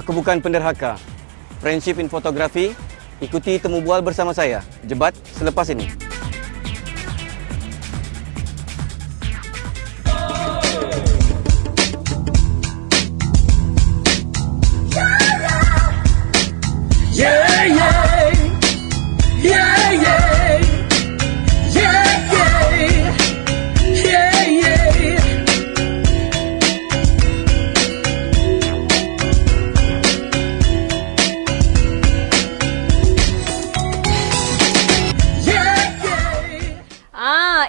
Aku bukan penderhaka. Friendship in Fotografi, ikuti temu bual bersama saya, Jebat, selepas ini. Yeah, yeah. Yeah, yeah. Yeah, yeah. Yeah, yeah.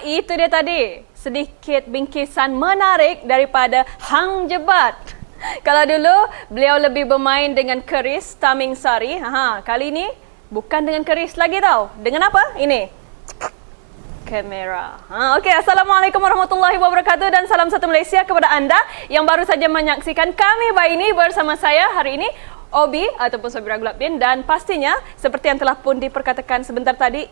Itu dia tadi. Sedikit bingkisan menarik daripada Hang Jebat. Kalau dulu beliau lebih bermain dengan keris Taming Sari. Kali ini bukan dengan keris lagi tau. Dengan apa? Ini. Kamera. Okey, Assalamualaikum warahmatullahi wabarakatuh dan salam satu Malaysia kepada anda yang baru saja menyaksikan kami ini bersama saya hari ini Obi ataupun Sabira Gulabdin, dan pastinya seperti yang telah pun diperkatakan sebentar tadi,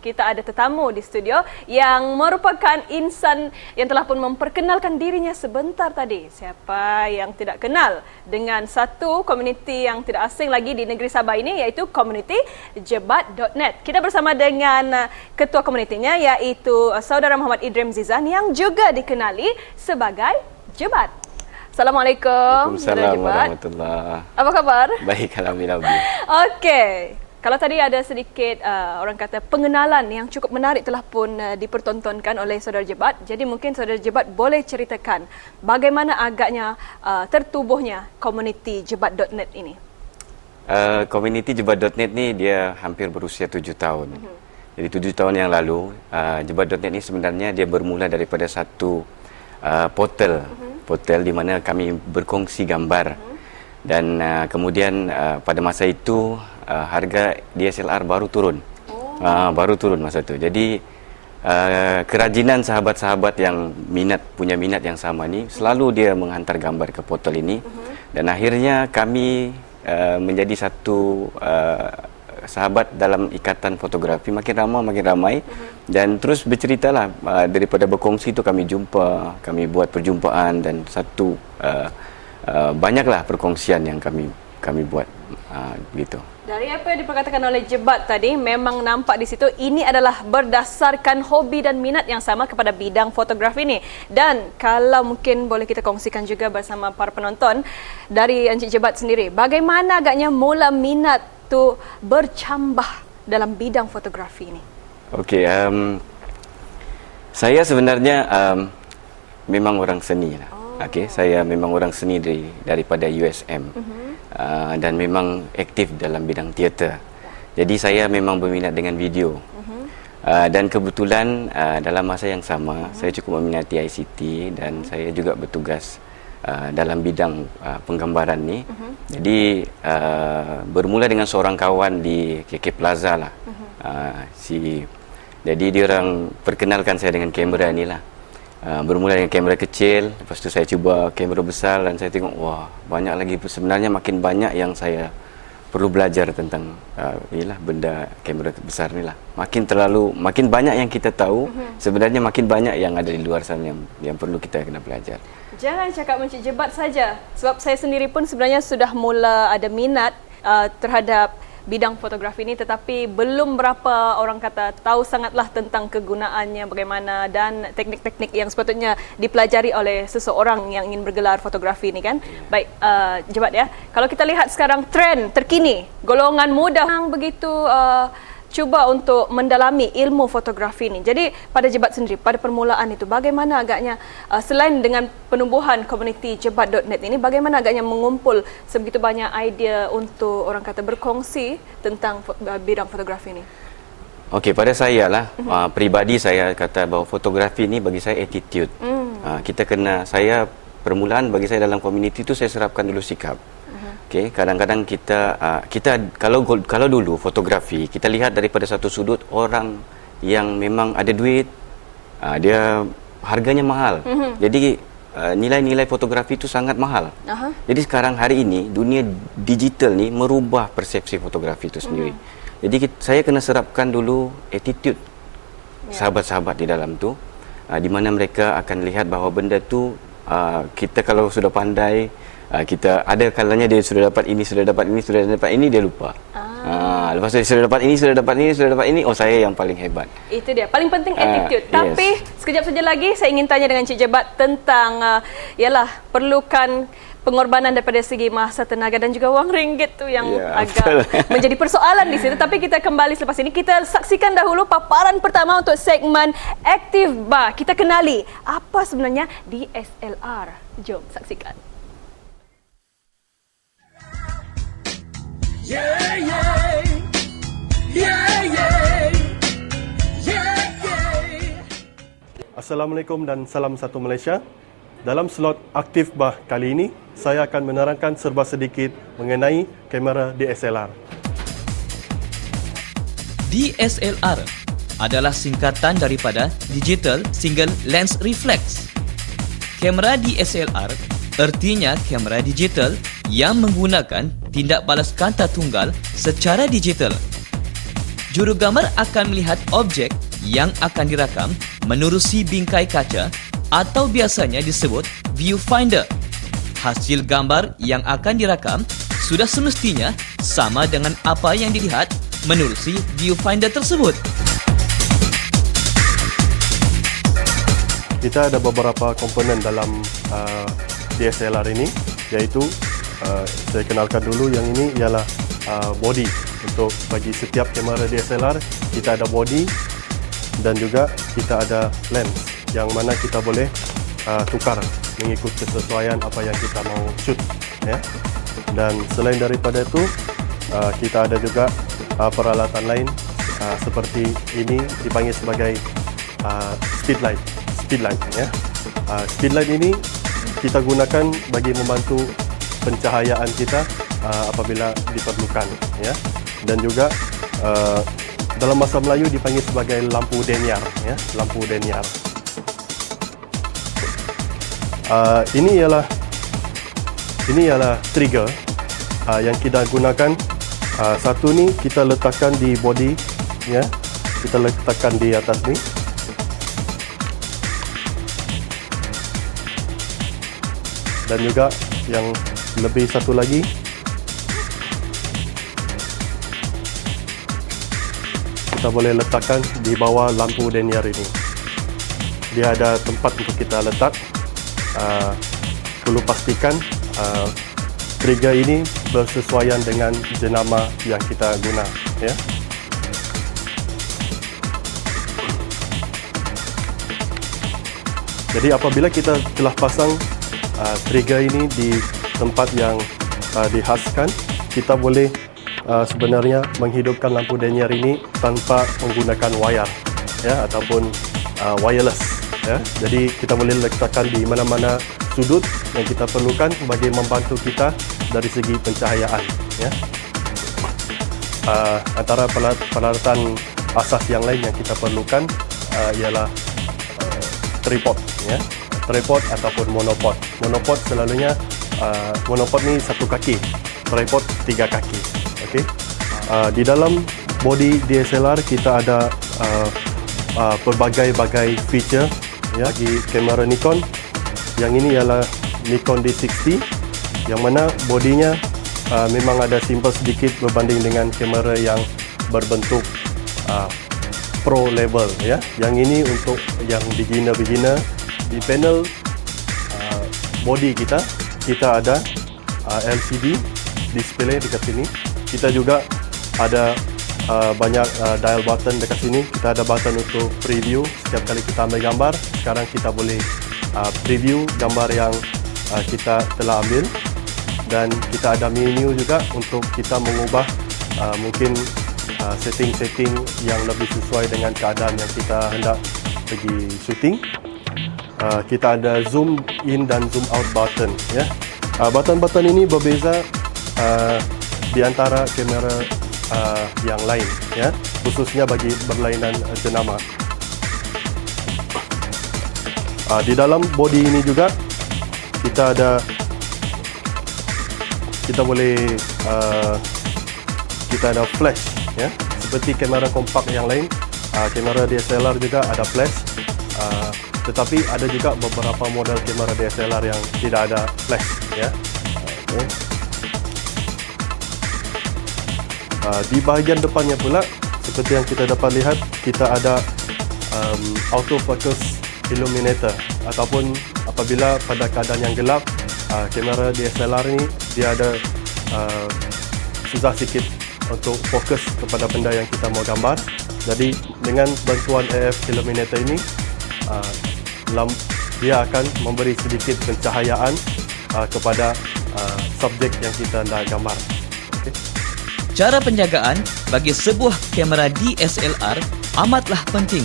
kita ada tetamu di studio yang merupakan insan yang telah pun memperkenalkan dirinya sebentar tadi. Siapa yang tidak kenal dengan satu komuniti yang tidak asing lagi di negeri Sabah ini, iaitu komuniti Jebat.net. Kita bersama dengan ketua komunitinya, iaitu Saudara Muhammad Idrim Zizan yang juga dikenali sebagai Jebat. Assalamualaikum. Waalaikumsalam warahmatullahi. Apa khabar? Baik, alhamdulillah. Okey. Kalau tadi ada sedikit orang kata pengenalan yang cukup menarik telah pun dipertontonkan oleh Saudara Jebat. Jadi mungkin Saudara Jebat boleh ceritakan bagaimana agaknya tertubuhnya komuniti Jebat.net ini. Komuniti Jebat.net ni dia hampir berusia 7 tahun. Jadi 7 tahun yang lalu, Jebat.net ni sebenarnya dia bermula daripada satu portal di mana kami berkongsi gambar, dan kemudian pada masa itu harga DSLR baru turun. Baru turun masa itu. Jadi kerajinan sahabat-sahabat yang punya minat yang sama ni selalu dia menghantar gambar ke portal ini, dan akhirnya kami menjadi satu sahabat dalam ikatan fotografi, makin ramai dan terus berceritalah. Daripada berkongsi itu kami buat perjumpaan, dan satu banyaklah perkongsian yang kami buat begitu. Dari apa yang diperkatakan oleh Jebat tadi, memang nampak di situ ini adalah berdasarkan hobi dan minat yang sama kepada bidang fotografi ini. Dan kalau mungkin boleh kita kongsikan juga bersama para penonton dari Encik Jebat sendiri, bagaimana agaknya mula minat tu bercambah dalam bidang fotografi ini? Okey, saya sebenarnya memang orang seni lah. Okey, saya memang orang seni daripada USM. Dan memang aktif dalam bidang teater. Jadi saya memang berminat dengan video. Dan kebetulan dalam masa yang sama saya cukup meminati ICT, dan saya juga bertugas dalam bidang penggambaran ni. Jadi bermula dengan seorang kawan di KK Plaza lah. Jadi dia orang perkenalkan saya dengan kamera ni lah. Bermula dengan kamera kecil, lepas tu saya cuba kamera besar, dan saya tengok wah, banyak lagi, sebenarnya makin banyak yang saya perlu belajar tentang benda kamera besar ni lah. Makin banyak yang kita tahu, sebenarnya makin banyak yang ada di luar sana yang perlu kita kena belajar. Jangan cakap Encik Jebat saja, sebab saya sendiri pun sebenarnya sudah mula ada minat terhadap bidang fotografi ini, tetapi belum berapa orang kata tahu sangatlah tentang kegunaannya bagaimana dan teknik-teknik yang sepatutnya dipelajari oleh seseorang yang ingin bergelar fotografi ini kan. Baik, Jebat ya. Kalau kita lihat sekarang trend terkini, golongan muda yang begitu cuba untuk mendalami ilmu fotografi ini. Jadi pada Jebat sendiri, pada permulaan itu bagaimana agaknya selain dengan penumbuhan komuniti Jebat.net ini, bagaimana agaknya mengumpul sebegitu banyak idea untuk orang kata berkongsi tentang bidang fotografi ini? Okey, pada saya lah, peribadi saya kata bahawa fotografi ini bagi saya attitude. Saya permulaan bagi saya dalam komuniti itu saya serapkan dulu sikap. Okay, kadang-kadang kita kalau dulu fotografi kita lihat daripada satu sudut, orang yang memang ada duit, dia harganya mahal. Jadi nilai-nilai fotografi itu sangat mahal. Jadi sekarang hari ini dunia digital ni merubah persepsi fotografi itu sendiri. Jadi saya kena serapkan dulu attitude sahabat-sahabat di dalam tu, di mana mereka akan lihat bahawa benda tu kita kalau sudah pandai kita ada kalanya dia sudah dapat ini, sudah dapat ini, sudah dapat ini, dia lupa. Lepas tu dia sudah dapat ini, sudah dapat ini, sudah dapat ini, oh saya yang paling hebat. Itu dia. Paling penting attitude. Yes. Tapi sekejap saja lagi saya ingin tanya dengan Cik Jebat tentang yalah perlukan pengorbanan daripada segi masa, tenaga dan juga wang ringgit tu yang agak menjadi persoalan di situ. Tapi kita kembali selepas ini. Kita saksikan dahulu paparan pertama untuk segmen Active Bar. Kita kenali apa sebenarnya DSLR. Jom saksikan. Yeah, yeah. Yeah, yeah. Yeah, yeah. Assalamualaikum dan salam satu Malaysia. Dalam slot Aktif Bah kali ini, saya akan menerangkan serba sedikit mengenai kamera DSLR. DSLR adalah singkatan daripada Digital Single Lens Reflex. Kamera DSLR artinya kamera digital yang menggunakan tindak balas kanta tunggal secara digital. Jurugambar akan melihat objek yang akan dirakam menerusi bingkai kaca atau biasanya disebut viewfinder. Hasil gambar yang akan dirakam sudah semestinya sama dengan apa yang dilihat menerusi viewfinder tersebut. Kita ada beberapa komponen dalam DSLR ini, iaitu saya kenalkan dulu yang ini ialah body. Untuk bagi setiap kamera DSLR, kita ada body dan juga kita ada lens yang mana kita boleh tukar mengikut kesesuaian apa yang kita mau shoot, ya. Dan selain daripada itu, kita ada juga peralatan lain seperti ini dipanggil sebagai speed light, ya. Speed light ini kita gunakan bagi membantu pencahayaan kita apabila diperlukan, ya. Dan juga dalam bahasa Melayu dipanggil sebagai lampu denyar, ya, lampu denyar. Ini ialah trigger yang kita gunakan. Satu ni kita letakkan di body, ya, kita letakkan di atas ni. Dan juga yang lebih satu lagi, kita boleh letakkan di bawah lampu denyar ini. Dia ada tempat untuk kita letak. Perlu pastikan trigger ini bersesuaian dengan jenama yang kita guna, ya. Jadi apabila kita telah pasang trigger ini di tempat yang dihaskan, kita boleh sebenarnya menghidupkan lampu denyar ini tanpa menggunakan wayar, ya, ataupun wireless, ya. Jadi kita boleh letakkan di mana-mana sudut yang kita perlukan bagi membantu kita dari segi pencahayaan, ya. Antara peralatan asas yang lain yang kita perlukan ialah tripod, ya. Tripod ataupun monopod. Monopod selalunya monopod ni satu kaki, tripod tiga kaki. Okey. Di dalam body DSLR kita ada pelbagai-bagai feature, ya, bagi kamera Nikon. Yang ini ialah Nikon D60, yang mana bodinya memang ada simple sedikit berbanding dengan kamera yang berbentuk pro level, ya. Yang ini untuk yang beginner. Di panel body kita ada LCD display dekat sini. Kita juga ada banyak dial button dekat sini. Kita ada button untuk preview. Setiap kali kita ambil gambar, sekarang kita boleh preview gambar yang kita telah ambil. Dan kita ada menu juga untuk kita mengubah mungkin setting-setting yang lebih sesuai dengan keadaan yang kita hendak pergi shooting. Kita ada zoom in dan zoom out button, ya. Button-button ini berbeza di antara kamera yang lain, ya, khususnya bagi berlainan jenama. Di dalam body ini juga kita ada flash, ya, seperti kamera kompak yang lain. Kamera DSLR juga ada flash, tetapi ada juga beberapa model kamera DSLR yang tidak ada flash, ya. Okay. Di bahagian depannya pula, seperti yang kita dapat lihat, kita ada autofocus illuminator, ataupun apabila pada keadaan yang gelap, kamera DSLR ini dia ada susah sikit untuk fokus kepada benda yang kita mau gambar. Jadi dengan bantuan AF illuminator ini, dia akan memberi sedikit pencahayaan kepada subjek yang kita nak gambar. Okay. Cara penjagaan bagi sebuah kamera DSLR amatlah penting.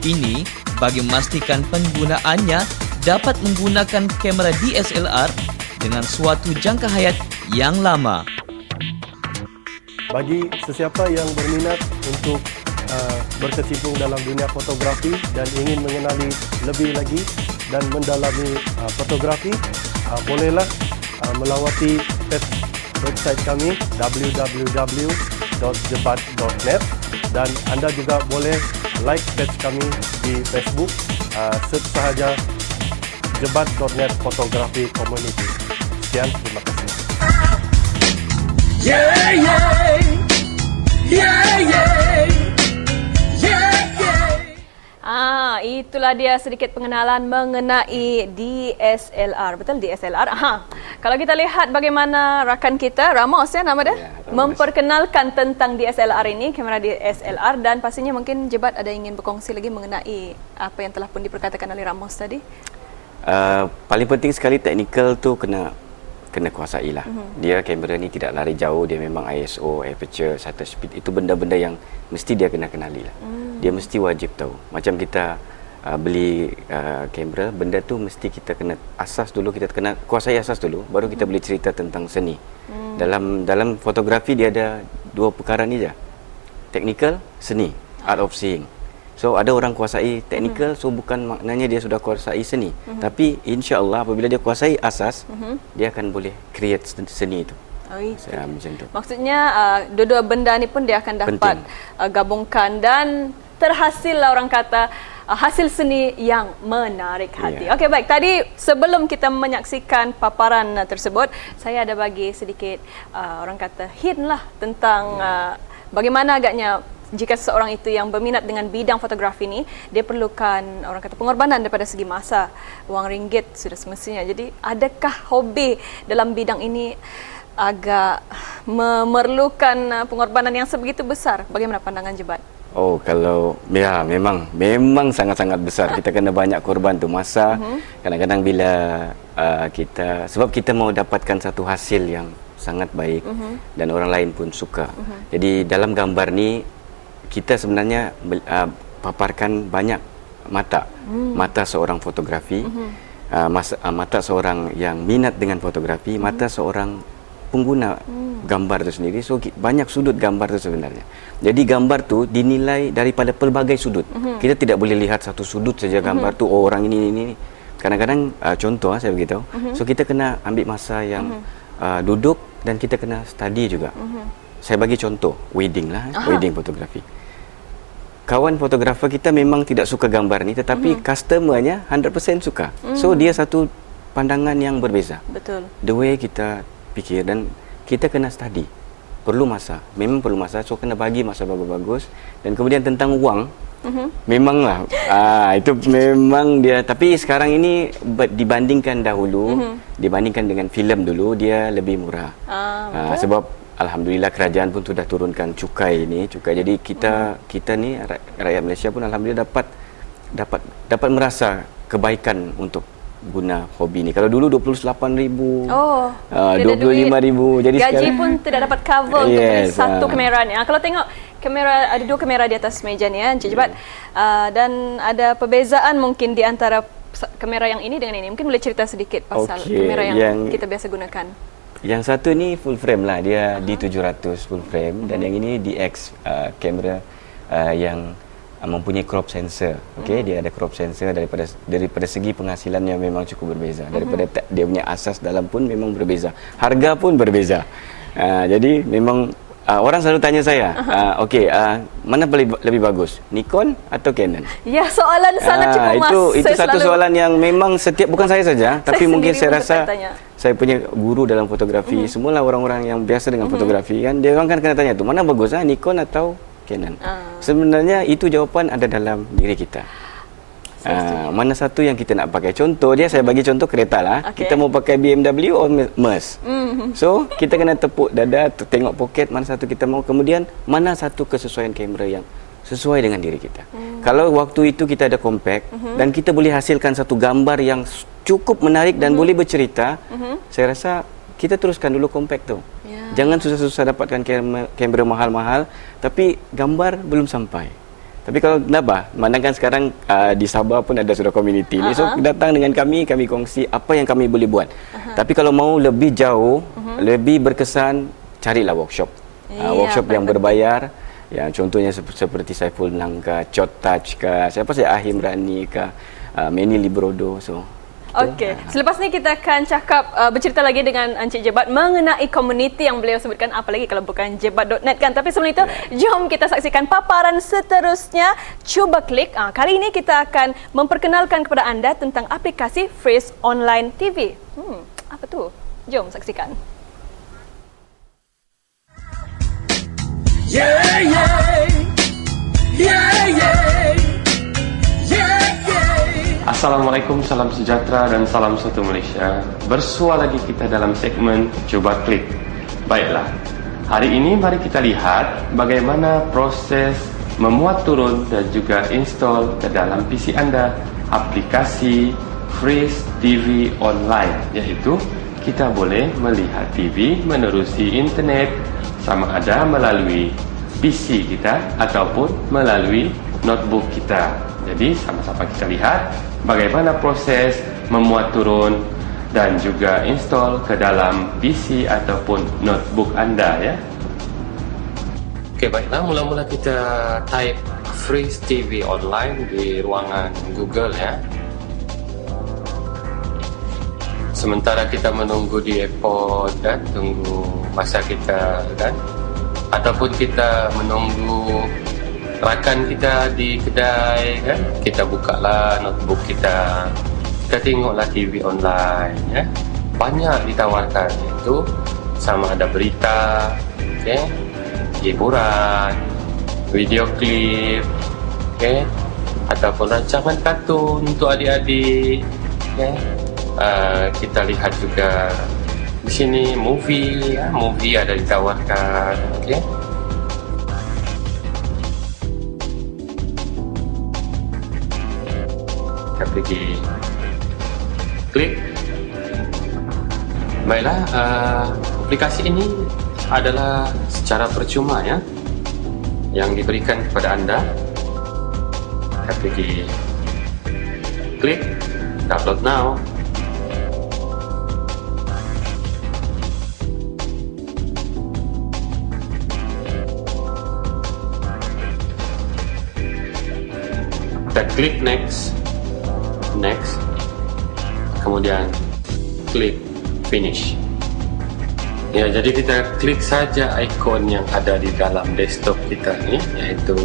Ini bagi memastikan penggunaannya dapat menggunakan kamera DSLR dengan suatu jangka hayat yang lama. Bagi sesiapa yang berminat untuk berkecimpung dalam dunia fotografi dan ingin mengenali lebih lagi dan mendalami fotografi, bolehlah melawati website kami www.jebat.net, dan anda juga boleh like page kami di Facebook, search sahaja jebat.net Photography Community. Sekian, terima kasih. Yeah, yeah. Yeah, yeah. Yeah, yeah. Itulah dia sedikit pengenalan mengenai DSLR. Betul DSLR? Kalau kita lihat bagaimana rakan kita, Ramos ya nama dia, memperkenalkan tentang DSLR ini, kamera DSLR, dan pastinya mungkin Jebat ada ingin berkongsi lagi mengenai apa yang telah pun diperkatakan oleh Ramos tadi. Paling penting sekali teknikal tu kena kuasai lah. Dia kamera ni tidak lari jauh, dia memang ISO, aperture, shutter speed, itu benda-benda yang mesti dia kena kenali lah. Dia mesti wajib tahu. Macam kita beli kamera, benda tu mesti kita kena asas dulu, kita kena kuasai asas dulu, baru kita boleh cerita tentang seni. Dalam fotografi dia ada dua perkara ni je. Technical, seni, art of seeing. So ada orang kuasai technical, so bukan maknanya dia sudah kuasai seni. Tapi insya-Allah apabila dia kuasai asas, dia akan boleh create seni itu. Saya macam tu. Maksudnya dua-dua benda ni pun dia akan dapat gabungkan dan terhasillah orang kata hasil seni yang menarik hati. Okey, baik. Tadi sebelum kita menyaksikan paparan tersebut, saya ada bagi sedikit orang kata hint lah tentang bagaimana agaknya jika seseorang itu yang berminat dengan bidang fotografi ni, dia perlukan orang kata pengorbanan daripada segi masa, wang ringgit sudah semestinya. Jadi adakah hobi dalam bidang ini agak memerlukan pengorbanan yang sebegitu besar? Bagaimana pandangan Jebat? Oh, kalau ya memang sangat-sangat besar. Kita kena banyak korban tu masa. Kadang-kadang bila sebab kita mau dapatkan satu hasil yang sangat baik dan orang lain pun suka. Jadi dalam gambar ni kita sebenarnya paparkan banyak mata seorang fotografi, mata seorang yang minat dengan fotografi, mata seorang pengguna gambar itu sendiri. So banyak sudut gambar itu sebenarnya. Jadi gambar tu dinilai daripada pelbagai sudut. Kita tidak boleh lihat satu sudut saja gambar tu, oh orang ini. Kadang-kadang contoh saya beritahu. So kita kena ambil masa yang duduk dan kita kena study juga. Saya bagi contoh wedding lah, wedding fotografi. Kawan fotografer kita memang tidak suka gambar ni, tetapi customernya 100% suka. So dia satu pandangan yang berbeza. Betul. The way kita fikir dan kita kena study. Perlu masa. Memang perlu masa. So kena bagi masa bagus-bagus. Dan kemudian tentang wang, memanglah itu memang dia, tapi sekarang ini dibandingkan dahulu, dibandingkan dengan filem dulu, dia lebih murah. Sebab alhamdulillah kerajaan pun sudah turunkan cukai ini, jadi kita ni rakyat Malaysia pun alhamdulillah dapat merasa kebaikan untuk guna hobi ni. Kalau dulu 28,000, 25,000, jadi gaji sekarang pun tidak dapat cover untuk beli satu kamera ni. Kalau tengok kamera, ada dua kamera di atas meja ni Encik Jebat, dan ada perbezaan mungkin di antara kamera yang ini dengan ini. Mungkin boleh cerita sedikit pasal kamera yang kita biasa gunakan. Yang satu ni full frame lah, dia D700 full frame, dan yang ini DX kamera yang mempunyai crop sensor. Okey, dia ada crop sensor. Daripada segi penghasilannya memang cukup berbeza. Daripada dia punya asas dalam pun memang berbeza. Harga pun berbeza. Jadi memang orang selalu tanya saya, mana lebih bagus, Nikon atau Canon? Ya, soalan sangat cukup mas. Itu satu soalan yang memang setiap, bukan saya saja, tapi mungkin saya rasa bertanya. saya punya guru dalam fotografi, semualah orang-orang yang biasa dengan fotografi kan, dia orang kan kena tanya tu, mana bagus Nikon atau Canon? Sebenarnya itu jawapan ada dalam diri kita. Mana satu yang kita nak pakai? Contoh dia, saya bagi contoh kereta lah. Kita mau pakai BMW atau Merc. So, kita kena tepuk dada, tengok poket mana satu kita mau. Kemudian, mana satu kesesuaian kamera yang sesuai dengan diri kita. Kalau waktu itu kita ada compact dan kita boleh hasilkan satu gambar yang cukup menarik dan boleh bercerita, saya rasa kita teruskan dulu compact tu. Jangan susah-susah dapatkan kamera mahal-mahal, tapi gambar belum sampai. Tapi kalau Nabah, mandakan sekarang di Sabah pun ada sudah community ni. So datang dengan kami kongsi apa yang kami boleh buat. Tapi kalau mau lebih jauh, lebih berkesan, carilah workshop. Workshop yang berbayar. Ya, contohnya seperti Saiful Nang ke, Chot Touch ke, siapa saya Ahim Rani ke, Manny Librodo. So Okey, selepas ni kita akan cakap bercerita lagi dengan Encik Jebat mengenai komuniti yang beliau sebutkan, apalagi kalau bukan jebat.net kan. Tapi sebelum itu, jom kita saksikan paparan seterusnya. Cuba klik. Kali ini kita akan memperkenalkan kepada anda tentang aplikasi Freeze Online TV. Apa tu? Jom saksikan. Yeah, yeah. Yeah, yeah. Yeah, yeah. Assalamualaikum, salam sejahtera dan salam satu Malaysia. Bersua lagi kita dalam segmen Cuba Klik. Baiklah, hari ini mari kita lihat bagaimana proses memuat turun dan juga install ke dalam PC anda aplikasi Freeze TV Online, iaitu kita boleh melihat TV menerusi internet sama ada melalui PC kita ataupun melalui notebook kita. Jadi sama-sama kita lihat bagaimana proses memuat turun dan juga install ke dalam PC ataupun notebook anda ya. Okey, baiklah, mula-mula kita type Freeze TV Online di ruangan Google ya. Sementara kita menunggu di airport kan, tunggu masa kita kan, ataupun kita menunggu rakan kita di kedai kan, kita bukalah notebook kita tengoklah TV online ya. Banyak ditawarkan, iaitu sama ada berita, okay, hiburan, video klip, okay, ataupun rancangan kartun untuk adik-adik, okay. Kita lihat juga di sini movie ya, movie ada ditawarkan, okay. Kita pergi klik. Baiklah, aplikasi ini adalah secara percuma ya, yang diberikan kepada anda. Kita pergi klik download now. Kita klik next, kemudian klik finish. Ya, jadi kita klik saja ikon yang ada di dalam desktop kita ni, iaitu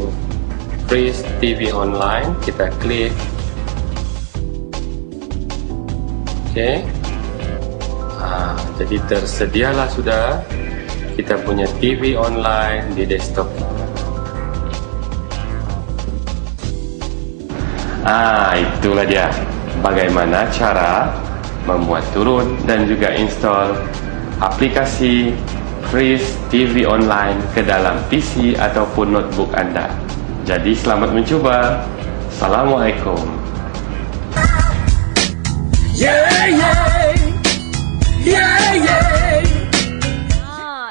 Freeze TV Online. Kita klik, okey. Jadi tersedialah sudah kita punya TV online di desktop. Itulah dia bagaimana cara memuat turun dan juga install aplikasi Freeze TV Online ke dalam PC ataupun notebook anda. Jadi selamat mencuba. Assalamualaikum. Yeah, yeah. Yeah, yeah.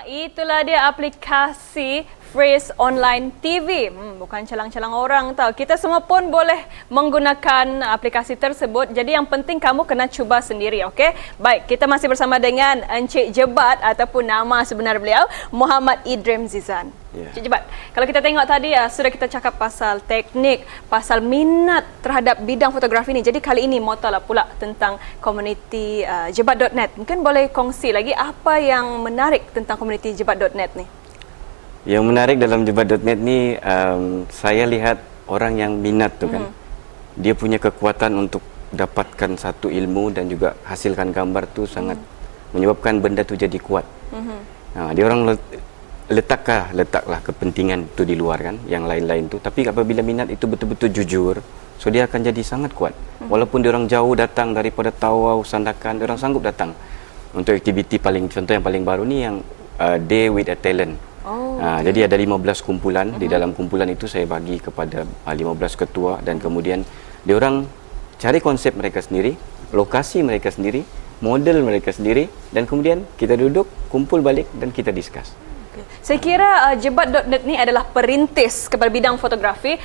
Itulah dia aplikasi Freeze Online TV. Bukan calang-calang orang tau. Kita semua pun boleh menggunakan aplikasi tersebut. Jadi yang penting kamu kena cuba sendiri, okey? Baik, kita masih bersama dengan Encik Jebat ataupun nama sebenar beliau, Muhammad Idrim Zizan. Encik Jebat, kalau kita tengok tadi sudah kita cakap pasal teknik, pasal minat terhadap bidang fotografi ni. Jadi kali ini mau tahu pula tentang komuniti jebat.net. Mungkin boleh kongsi lagi apa yang menarik tentang komuniti jebat.net ni? Yang menarik dalam jebat.net ni, saya lihat orang yang minat tu kan, dia punya kekuatan untuk dapatkan satu ilmu dan juga hasilkan gambar tu sangat menyebabkan benda tu jadi kuat. Dia orang letaklah kepentingan tu di luar kan, yang lain-lain tu. Tapi apabila minat itu betul-betul jujur, so dia akan jadi sangat kuat. Walaupun dia orang jauh datang daripada Tawau, Sandakan, dia orang sanggup datang untuk aktiviti contoh yang paling baru ni yang Day with a Talent. Jadi ada 15 kumpulan. Di dalam kumpulan itu saya bagi kepada 15 ketua dan kemudian dia orang cari konsep mereka sendiri, lokasi mereka sendiri, model mereka sendiri dan kemudian kita duduk, kumpul balik dan kita discuss. Saya kira jebat.net ni adalah perintis kepada bidang fotografi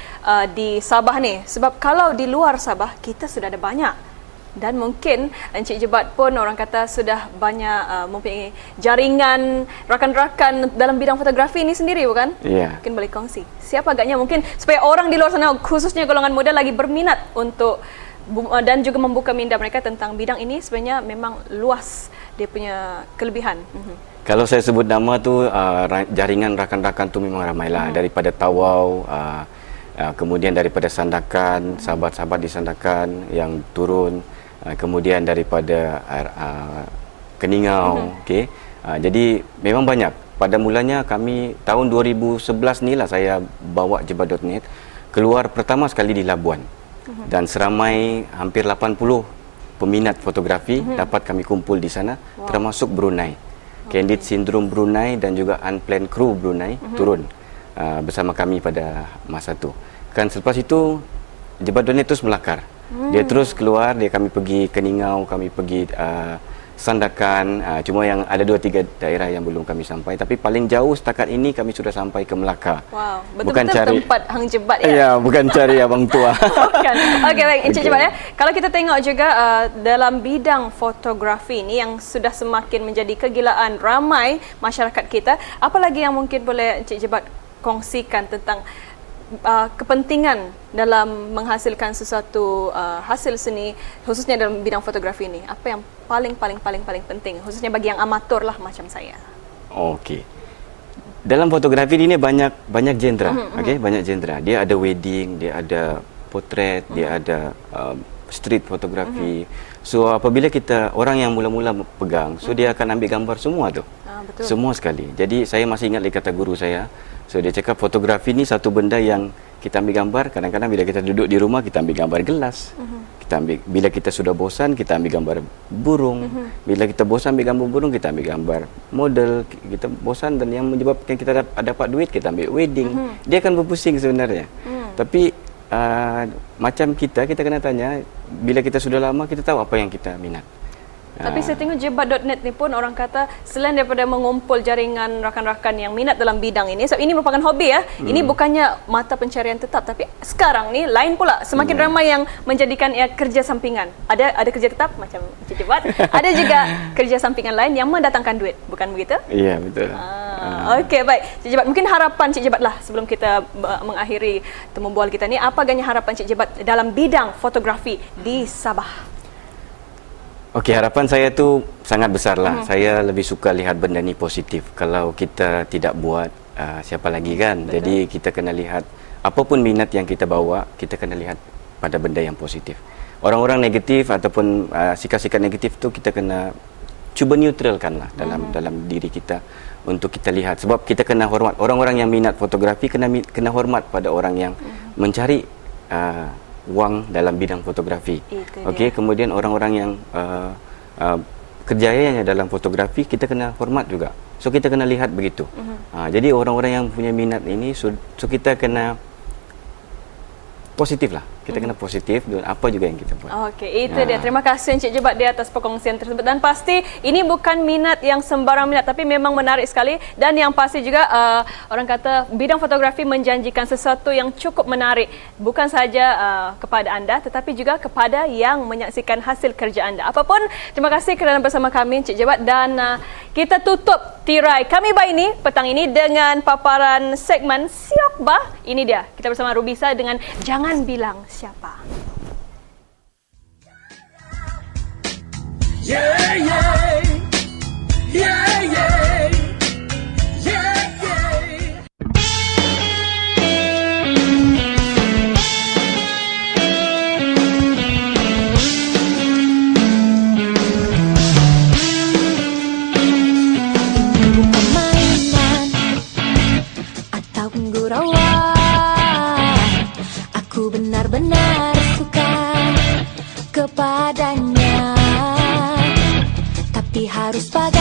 di Sabah ni. Sebab kalau di luar Sabah, kita sudah ada banyak. Dan mungkin Encik Jebat pun orang kata sudah banyak mempunyai jaringan rakan-rakan dalam bidang fotografi ini sendiri, bukan? Ya. Mungkin boleh kongsi. Siapa agaknya mungkin supaya orang di luar sana, khususnya golongan muda lagi berminat untuk dan juga membuka minda mereka tentang bidang ini, sebenarnya memang luas dia punya kelebihan. Kalau saya sebut nama tu, jaringan rakan-rakan tu memang ramailah. Daripada Tawau, kemudian daripada Sandakan, sahabat-sahabat di Sandakan yang turun, kemudian daripada Keningau. Okay. Jadi memang banyak. Pada mulanya kami tahun 2011 ni lah saya bawa jebat.net keluar pertama sekali di Labuan. Dan seramai hampir 80 peminat fotografi dapat kami kumpul di sana, termasuk Brunei. Candid Syndrome Brunei dan juga Unplanned Crew Brunei turun bersama kami pada masa tu. Kan selepas itu jebat.net terus melakar. Dia terus keluar, kami pergi Keningau, kami pergi Sandakan, cuma yang ada 2-3 daerah yang belum kami sampai, tapi paling jauh setakat ini kami sudah sampai ke Melaka. Wow, betul-betul tempat hang jebat ya. Ya, bukan cari abang tua. Bukan. Okey, baik, Encik Jebat ya. Kalau kita tengok juga dalam bidang fotografi ini yang sudah semakin menjadi kegilaan ramai masyarakat kita, apa lagi yang mungkin boleh Encik Jebat kongsikan tentang kepentingan dalam menghasilkan sesuatu hasil seni, khususnya dalam bidang fotografi ini? Apa yang paling penting, khususnya bagi yang amatur lah macam saya? Okey. Dalam fotografi ini banyak genre, okey, banyak genre. Dia ada wedding, dia ada potret, dia ada street fotografi. So apabila kita orang yang mula-mula pegang, so dia akan ambil gambar semua tu. Betul. Semua sekali. Jadi saya masih ingat kata guru saya. So dia cakap fotografi ni satu benda yang kita ambil gambar, kadang-kadang bila kita duduk di rumah kita ambil gambar gelas. Bila kita sudah bosan kita ambil gambar burung. Bila kita bosan ambil gambar burung, kita ambil gambar model. Kita bosan dan yang menyebabkan kita dapat duit, kita ambil wedding. Dia akan berpusing sebenarnya. Tapi macam kita kena tanya, bila kita sudah lama kita tahu apa yang kita minat. Tapi saya tengok jebat.net ni pun orang kata selain daripada mengumpul jaringan rakan-rakan yang minat dalam bidang ini, sebab ini merupakan hobi ya. Ini bukannya mata pencarian tetap, tapi sekarang ni lain pula. Semakin ramai yang menjadikan ia kerja sampingan. Ada kerja tetap macam Encik Jebat, ada juga kerja sampingan lain yang mendatangkan duit, bukan begitu? Iya, betul. Okey, baik. Encik Jebat, mungkin harapan Encik Jebat lah sebelum kita mengakhiri temu bual kita ni, apa agaknya harapan Encik Jebat dalam bidang fotografi di Sabah? Okey, harapan saya tu sangat besar lah. Saya lebih suka lihat benda ni positif. Kalau kita tidak buat, siapa lagi kan? Betul. Jadi kita kena lihat, apapun minat yang kita bawa, kita kena lihat pada benda yang positif. Orang-orang negatif ataupun sikap-sikap negatif tu kita kena cuba neutralkan lah dalam diri kita untuk kita lihat. Sebab kita kena hormat. Orang-orang yang minat fotografi kena hormat pada orang yang mencari wang dalam bidang fotografi. Okey, kemudian orang-orang yang kerjayanya dalam fotografi kita kena hormat juga. So kita kena lihat begitu. Jadi orang-orang yang punya minat ini, so kita kena positif lah. Kita kena positif dengan apa juga yang kita buat. Okey, itu dia. Terima kasih Encik Jebat di atas perkongsian tersebut. Dan pasti ini bukan minat yang sembarang minat, tapi memang menarik sekali. Dan yang pasti juga orang kata bidang fotografi menjanjikan sesuatu yang cukup menarik. Bukan saja kepada anda, tetapi juga kepada yang menyaksikan hasil kerja anda. Apapun, terima kasih kerana bersama kami Encik Jebat. Dan kita tutup tirai kami baik ini petang ini dengan paparan segmen Siok Bah. Ini dia. Kita bersama Rubisa dengan Jangan Bilang Siapa. Yeah, yeah, yeah, yeah. benar-benar suka kepadanya, tapi harus pakai